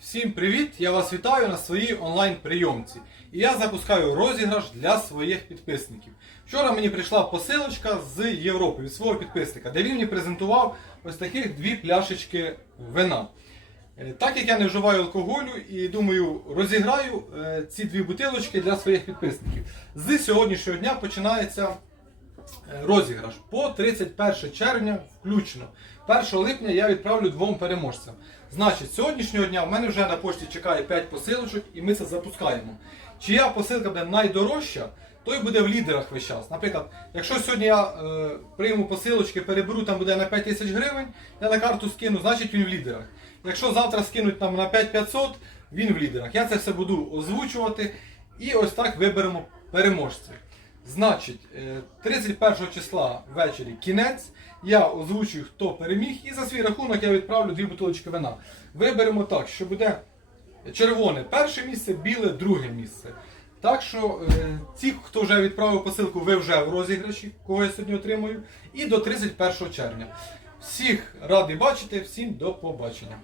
Всім привіт! Я вас вітаю на своїй онлайн-прийомці. І я запускаю розіграш для своїх підписників. Вчора мені прийшла посилочка з Європи від свого підписника, де він мені презентував ось таких дві пляшечки вина. Е, Так як я не вживаю алкоголю і думаю, розіграю е, ці дві бутилочки для своїх підписників. З сьогоднішнього дня починається розіграш по 31 червня включно. 1 липня я відправлю двом переможцям. Значить, сьогоднішнього дня в мене вже на пошті чекає 5 посилочок і ми це запускаємо. Чия посилка буде найдорожча, той буде в лідерах весь час. Наприклад, якщо сьогодні я е, прийму посилочки, переберу, там буде на 5 тисяч гривень, я на карту скину, значить він в лідерах. Якщо завтра скинуть нам на 5500, він в лідерах. Я це все буду озвучувати і ось так виберемо переможців. Значить, е, 31 числа ввечері кінець. Я озвучую, хто переміг, і за свій рахунок я відправлю дві бутилочки вина. Виберемо так, що буде червоне перше місце, біле друге місце. Так що е, ті, хто вже відправив посилку, ви вже в розіграші, кого я сьогодні отримую, і до 31 червня. Всіх радий бачити, всім до побачення.